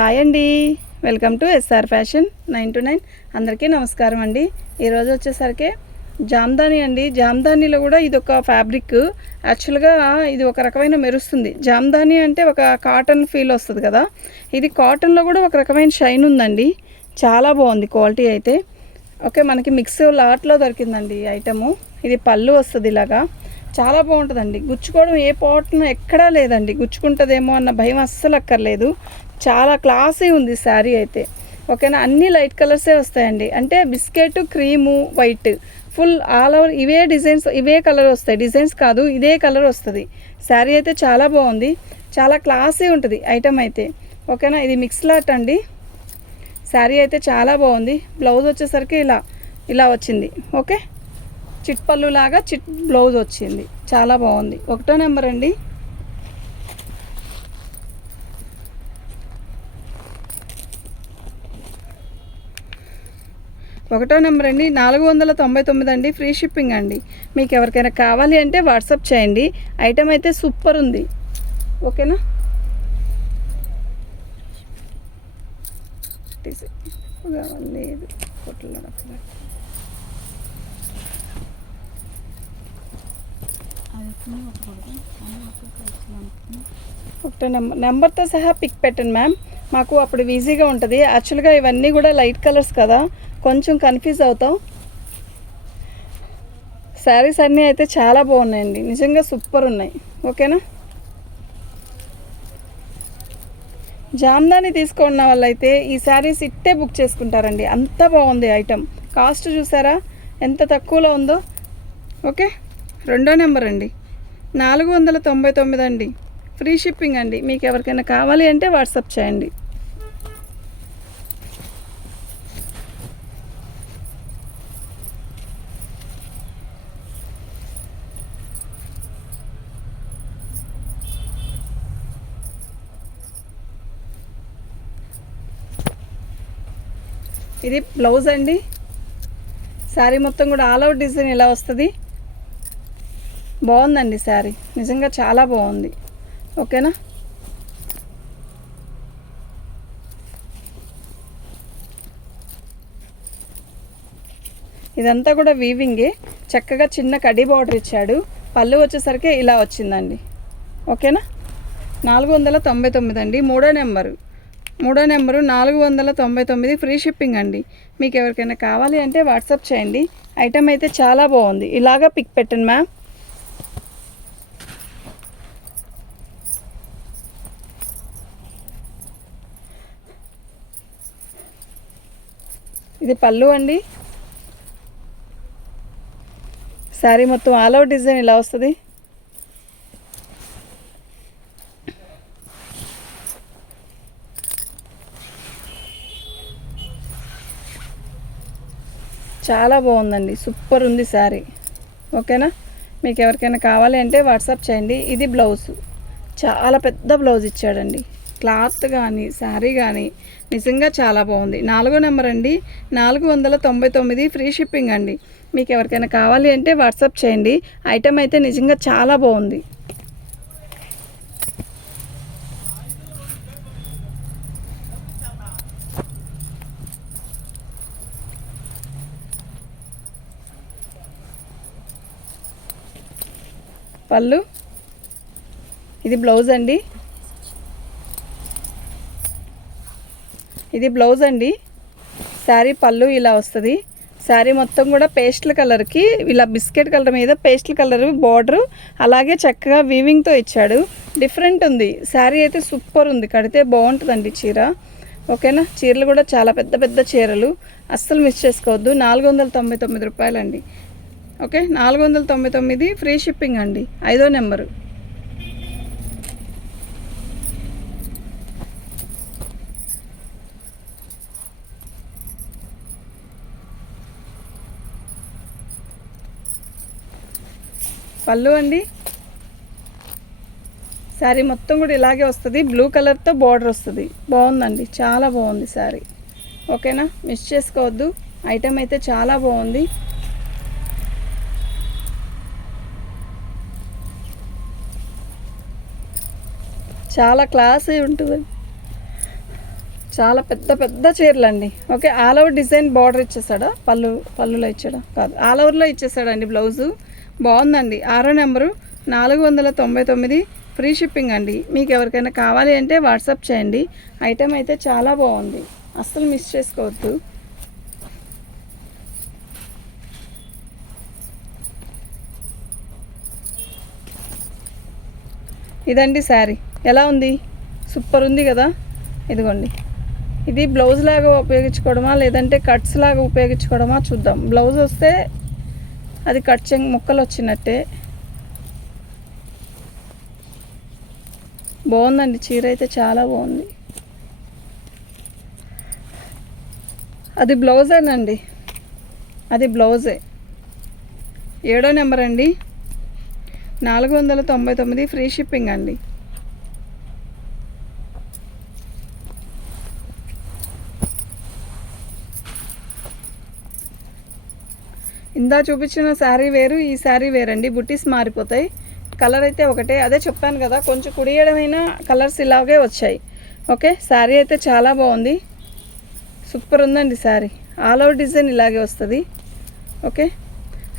Hi అండి, welcome to SR fashion 929. అందరికీ నమస్కారం అండి. ఈరోజు వచ్చేసరికి జామ్దాని అండి. జామ్దానీలో కూడా ఇది ఒక ఫ్యాబ్రిక్. యాక్చువల్గా ఇది ఒక రకమైన మెరుస్తుంది. జామ్దాని అంటే ఒక కాటన్ ఫీల్ వస్తుంది కదా, ఇది కాటన్లో కూడా ఒక రకమైన షైన్ ఉందండి. చాలా బాగుంది క్వాలిటీ అయితే. ఓకే, మనకి మిక్స్ లాట్లో దొరికిందండి ఈ ఐటము. ఇది పళ్ళు వస్తుంది ఇలాగా, చాలా బాగుంటుందండి. గుచ్చుకోవడం ఏ పాటను ఎక్కడా లేదండి, గుచ్చుకుంటుందేమో అన్న భయం అస్సలు అక్కర్లేదు. చాలా క్లాసీ ఉంది శారీ అయితే. ఓకేనా, అన్ని లైట్ కలర్సే వస్తాయండి. అంటే biscuit, cream, white, full all over ఇవే డిజైన్స్, ఇవే కలర్ వస్తాయి. డిజైన్స్ కాదు, ఇదే కలర్ వస్తుంది. శారీ అయితే చాలా బాగుంది, చాలా క్లాసీ ఉంటుంది ఐటమ్ అయితే. ఓకేనా, ఇది మిక్స్ లాట్ అండి. శారీ అయితే చాలా బాగుంది. బ్లౌజ్ వచ్చేసరికి ఇలా వచ్చింది. ఓకే, చిట్ పళ్ళు లాగా చిట్ బ్లౌజ్ వచ్చింది, చాలా బాగుంది. 1వ నెంబర్ అండి. ఒకటో నెంబర్ అండి, 499 అండి. ఫ్రీ షిప్పింగ్ అండి. మీకు ఎవరికైనా కావాలి అంటే వాట్సాప్ చేయండి. ఐటమ్ అయితే సూపర్ ఉంది. ఓకేనా, లేదు ఒకటో నెంబర్తో సహా పిక్ పెట్టండి మ్యామ్, మాకు అప్పుడు ఈజీగా ఉంటుంది. యాక్చువల్గా ఇవన్నీ కూడా లైట్ కలర్స్ కదా, కొంచెం కన్ఫ్యూజ్ అవుతాం. శారీస్ అన్నీ అయితే చాలా బాగున్నాయండి, నిజంగా సూపర్ ఉన్నాయి. ఓకేనా, జామ్దాని తీసుకున్న వాళ్ళైతే ఈ శారీస్ ఇట్టే బుక్ చేసుకుంటారండి, అంత బాగుంది ఐటమ్. కాస్ట్ చూసారా ఎంత తక్కువలో ఉందో. ఓకే, 2వ నెంబర్ అండి, 499 అండి. ఫ్రీ షిప్పింగ్ అండి. మీకు ఎవరికైనా కావాలి అంటే వాట్సాప్ చేయండి. ఇది బ్లౌజ్ అండి. శారీ మొత్తం కూడా ఆల్ అవుట్ డిజైన్ ఇలా వస్తుంది. బాగుందండి శారీ, నిజంగా చాలా బాగుంది. ఓకేనా, ఇదంతా కూడా వీవింగే. చక్కగా చిన్న కడ్డీ బార్డర్ ఇచ్చాడు. పళ్ళు వచ్చేసరికి ఇలా వచ్చిందండి. ఓకేనా, 499 అండి. 3వ నెంబరు 499 ఫ్రీ షిప్పింగ్ అండి. మీకు ఎవరికైనా కావాలి అంటే వాట్సాప్ చేయండి. ఐటమ్ అయితే చాలా బాగుంది. ఇలాగా పిక్ పెట్టండి మ్యామ్. ఇది పళ్ళు అండి. శారీ మొత్తం ఆల్ అవుట్ డిజైన్ ఇలా వస్తుంది. చాలా బాగుందండి, సూపర్ ఉంది శారీ. ఓకేనా, మీకు ఎవరికైనా కావాలి అంటే వాట్సాప్ చేయండి. ఇది బ్లౌజ్, చాలా పెద్ద బ్లౌజ్ ఇచ్చాడండి. క్లాత్ కానీ శారీ కానీ నిజంగా చాలా బాగుంది. 4వ నెంబర్ అండి, 499 ఫ్రీ షిప్పింగ్ అండి. మీకు ఎవరికైనా కావాలి అంటే వాట్సాప్ చేయండి. ఐటమ్ అయితే నిజంగా చాలా బాగుంది. పళ్ళు, ఇది బ్లౌజ్ అండి. ఇది బ్లౌజ్ అండి. శారీ పళ్ళు ఇలా వస్తుంది. శారీ మొత్తం కూడా పేస్టల్ కలర్కి ఇలా బిస్కెట్ కలర్ మీద పేస్టల్ కలర్ బార్డరు, అలాగే చక్కగా వీవింగ్తో ఇచ్చాడు. డిఫరెంట్ ఉంది శారీ అయితే, సూపర్ ఉంది. కడితే బాగుంటుందండి చీర. ఓకేనా, చీరలు కూడా చాలా పెద్ద పెద్ద చీరలు, అస్సలు మిస్ చేసుకోవద్దు. 499 రూపాయలండి. ఓకే, 499 ఫ్రీ షిప్పింగ్ అండి. 5వ నెంబరు. పళ్ళు అండి. శారీ మొత్తం కూడా ఇలాగే వస్తుంది. బ్లూ కలర్తో బార్డర్ వస్తుంది. బాగుందండి, చాలా బాగుంది శారీ. ఓకేనా, మిస్ చేసుకోవద్దు. ఐటమ్ అయితే చాలా బాగుంది. చాలా క్లాసీ ఉంటుంది. చాలా పెద్ద పెద్ద చీరలు అండి. Okay, all over design border ఇచ్చేసాడా, పళ్ళులో ఇచ్చాడా కాదు, ఆల్ ఓవర్లో ఇచ్చేసాడండి బ్లౌజు. బాగుందండి. 6వ నెంబరు 499 ఫ్రీ షిప్పింగ్ అండి. మీకు ఎవరికైనా కావాలి అంటే వాట్సాప్ చేయండి. ఐటెం అయితే చాలా బాగుంది, అస్సలు మిస్ చేసుకోవద్దు. ఇదండి శారీ. ఎలా ఉంది? సూపర్ ఉంది కదా. ఇదిగోండి, ఇది బ్లౌజ్ లాగా ఉపయోగించుకోవడమా లేదంటే కట్స్ లాగా ఉపయోగించుకోవడమా చూద్దాం. బ్లౌజ్ వస్తే అది కట్ ముక్కలు వచ్చినట్టే. బాగుందండి, చీర అయితే చాలా బాగుంది. అది బ్లౌజేనండి, అది బ్లౌజే. 7వ నెంబర్ అండి, 499 ఫ్రీ షిప్పింగ్ అండి. ఇందా చూపించిన శారీ వేరు, ఈ శారీ వేరండి. బుట్టీస్ మారిపోతాయి, కలర్ అయితే ఒకటే. అదే చెప్పాను కదా, కొంచెం కుడియడమైన కలర్స్ ఇలాగే వచ్చాయి. ఓకే, శారీ అయితే చాలా బాగుంది, సూపర్ ఉందండి శారీ. ఆల్ ఓవర్ డిజైన్ ఇలాగే వస్తుంది. ఓకే,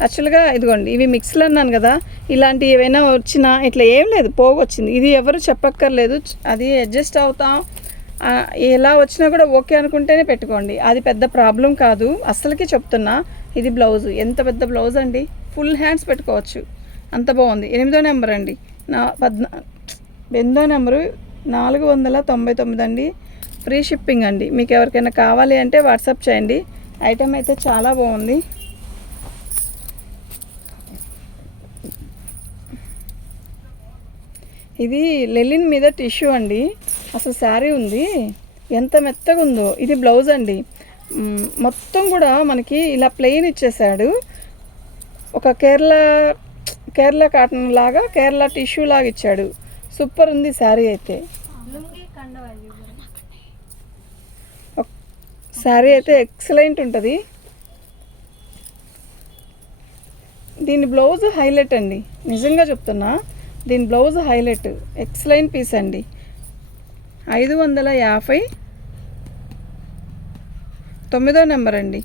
యాక్చువల్గా ఇదిగోండి, ఇవి మిక్స్లు అన్నాను కదా, ఇలాంటి ఏవైనా వచ్చినా ఇట్లా ఏం లేదు, పోగు వచ్చింది. ఇది ఎవరు చెప్పక్కర్లేదు, అది అడ్జస్ట్ అవుతాం. ఎలా వచ్చినా కూడా ఓకే అనుకుంటేనే పెట్టుకోండి, అది పెద్ద ప్రాబ్లం కాదు. అస్సలకి చెప్తున్నా, ఇది బ్లౌజు. ఎంత పెద్ద బ్లౌజ్ అండి, ఫుల్ హ్యాండ్స్ పెట్టుకోవచ్చు, అంత బాగుంది. 8వ నెంబర్ అండి, 8వ నెంబరు 499 అండి, ఫ్రీ షిప్పింగ్ అండి. మీకు ఎవరికైనా కావాలి అంటే వాట్సాప్ చేయండి. ఐటెం అయితే చాలా బాగుంది. ఇది లెలిన్ మీద టిష్యూ అండి, అసలు శారీ ఉంది, ఎంత మెత్తగా ఉందో. ఇది బ్లౌజ్ అండి, మొత్తం కూడా మనకి ఇలా ప్లెయిన్ ఇచ్చేసాడు. ఒక కేరళ కాటన్ లాగా, కేరళ టిష్యూ లాగా ఇచ్చాడు. సూపర్ ఉంది శారీ అయితే. శారీ అయితే ఎక్సలెంట్ ఉంటుంది. దీని బ్లౌజ్ హైలైట్ అండి, నిజంగా చెప్తున్నా, దీని బ్లౌజ్ హైలైట్, ఎక్సలెంట్ పీస్ అండి. 550, 9వ నెంబర్ అండి.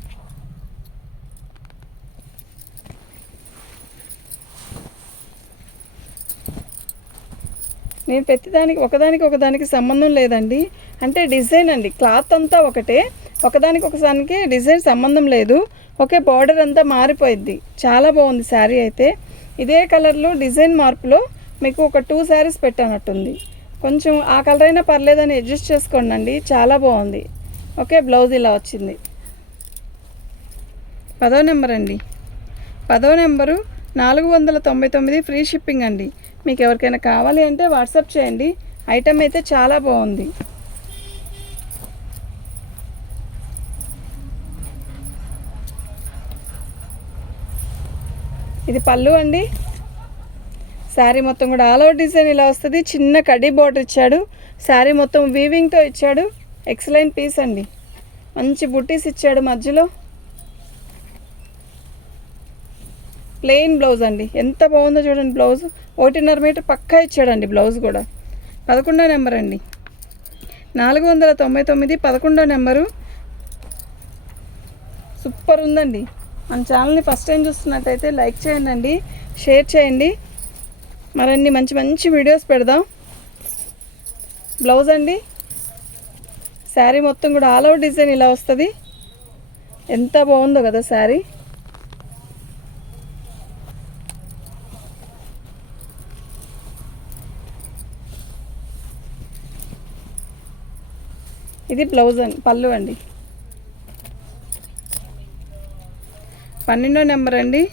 నేను ప్రతిదానికి ఒకదానికి సంబంధం లేదండి, అంటే డిజైన్ అండి, క్లాత్ అంతా ఒకటే, ఒకదానికి డిజైన్ సంబంధం లేదు. ఓకే, బార్డర్ అంతా మారిపోయిద్ది. చాలా బాగుంది శారీ అయితే. ఇదే కలర్లో డిజైన్ మార్పులో మీకు ఒక 2 శారీస్ పెట్టనట్టుంది. కొంచెం ఆ కలర్ అయినా పర్లేదని అడ్జస్ట్ చేసుకోండి, చాలా బాగుంది. ఓకే, బ్లౌజ్ ఇలా వచ్చింది. 10వ నెంబర్ అండి, 10వ నెంబరు 499 ఫ్రీ షిప్పింగ్ అండి. మీకు ఎవరికైనా కావాలి అంటే వాట్సాప్ చేయండి. ఐటెం అయితే చాలా బాగుంది. ఇది పళ్ళు అండి. శారీ మొత్తం కూడా ఆల్ ఓవర్ డిజైన్ ఇలా వస్తుంది. చిన్న కడ్డీ బార్డర్ ఇచ్చాడు, శారీ మొత్తం వీవింగ్తో ఇచ్చాడు. ఎక్సలెంట్ పీస్ అండి, మంచి బుట్టీస్ ఇచ్చాడు మధ్యలో. ప్లెయిన్ బ్లౌజ్ అండి, ఎంత బాగుందో చూడండి. బ్లౌజ్ 1.5 మీటర్ పక్కా ఇచ్చాడండి. బ్లౌజ్ కూడా 11వ నెంబర్ అండి, 499, 11వ నెంబరు. సూపర్ ఉందండి. మన ఛానల్ని ఫస్ట్ టైం చూస్తున్నట్టయితే లైక్ చేయండి, షేర్ చేయండి. మరిన్ని మంచి మంచి వీడియోస్ పెడదాం. బ్లౌజ్ అండి, శారీ మొత్తం కూడా ఆల్ ఓవర్ డిజైన్ ఇలా వస్తుంది. ఎంత బాగుందో కదా శారీ. ఇది బ్లౌజ్ అండి, పళ్ళు అండి. 12వ నెంబర్ అండి,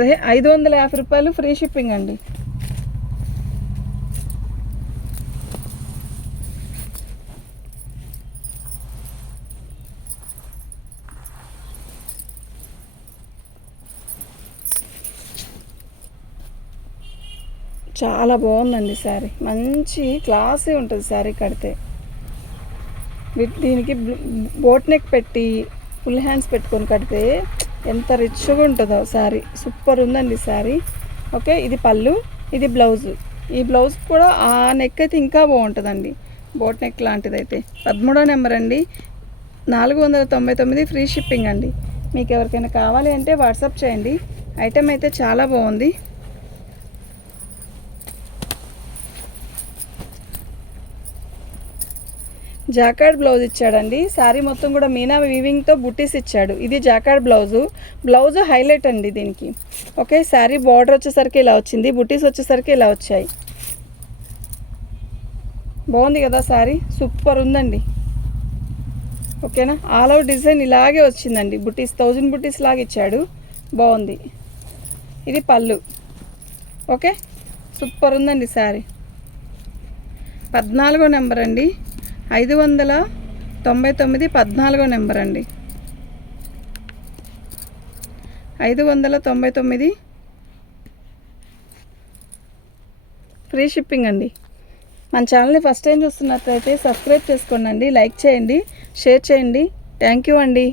550 రూపాయలు ఫ్రీ షిప్పింగ్ అండి. చాలా బాగుందండి శారీ, మంచి క్లాసీ ఉంటుంది శారీ కడితే. దీనికి బోట్ నెక్ పెట్టి ఫుల్ హ్యాండ్స్ పెట్టుకొని కడితే ఎంత రిచ్గా ఉంటుందో శారీ. సూపర్ ఉందండి శారీ. ఓకే, ఇది పళ్ళు, ఇది బ్లౌజు. ఈ బ్లౌజ్ కూడా ఆ నెక్ అయితే ఇంకా బాగుంటుందండి, బోట్ నెక్ లాంటిదైతే. 13వ నెంబర్ అండి, 499 ఫ్రీ షిప్పింగ్ అండి. మీకు ఎవరికైనా కావాలి అంటే వాట్సాప్ చేయండి. ఐటెం అయితే చాలా బాగుంది. జాకార్డ్ బ్లౌజ్ ఇచ్చాడండి. శారీ మొత్తం కూడా మీనా వీవింగ్తో బుట్టీస్ ఇచ్చాడు. ఇది జాకార్డ్ బ్లౌజు హైలైట్ అండి దీనికి. ఓకే, శారీ బార్డర్ వచ్చేసరికి ఇలా వచ్చింది, బుట్టీస్ వచ్చేసరికి ఇలా వచ్చాయి. బాగుంది కదా శారీ, సూపర్ ఉందండి. ఓకేనా, ఆల్ అవుట్ డిజైన్ ఇలాగే వచ్చిందండి, బుట్టీస్ 1000 బుట్టీస్ లాగా ఇచ్చాడు, బాగుంది. ఇది పళ్ళు. ఓకే, సూపర్ ఉందండి శారీ. 14వ నెంబర్ అండి, 599 14వ నెంబర్ అండి, 599 ఫ్రీ షిప్పింగ్ అండి. మన ఛానల్ని ఫస్ట్ టైం చూస్తున్నట్లయితే సబ్స్క్రైబ్ చేసుకోండి, లైక్ చేయండి, షేర్ చేయండి. థ్యాంక్ యూ అండి.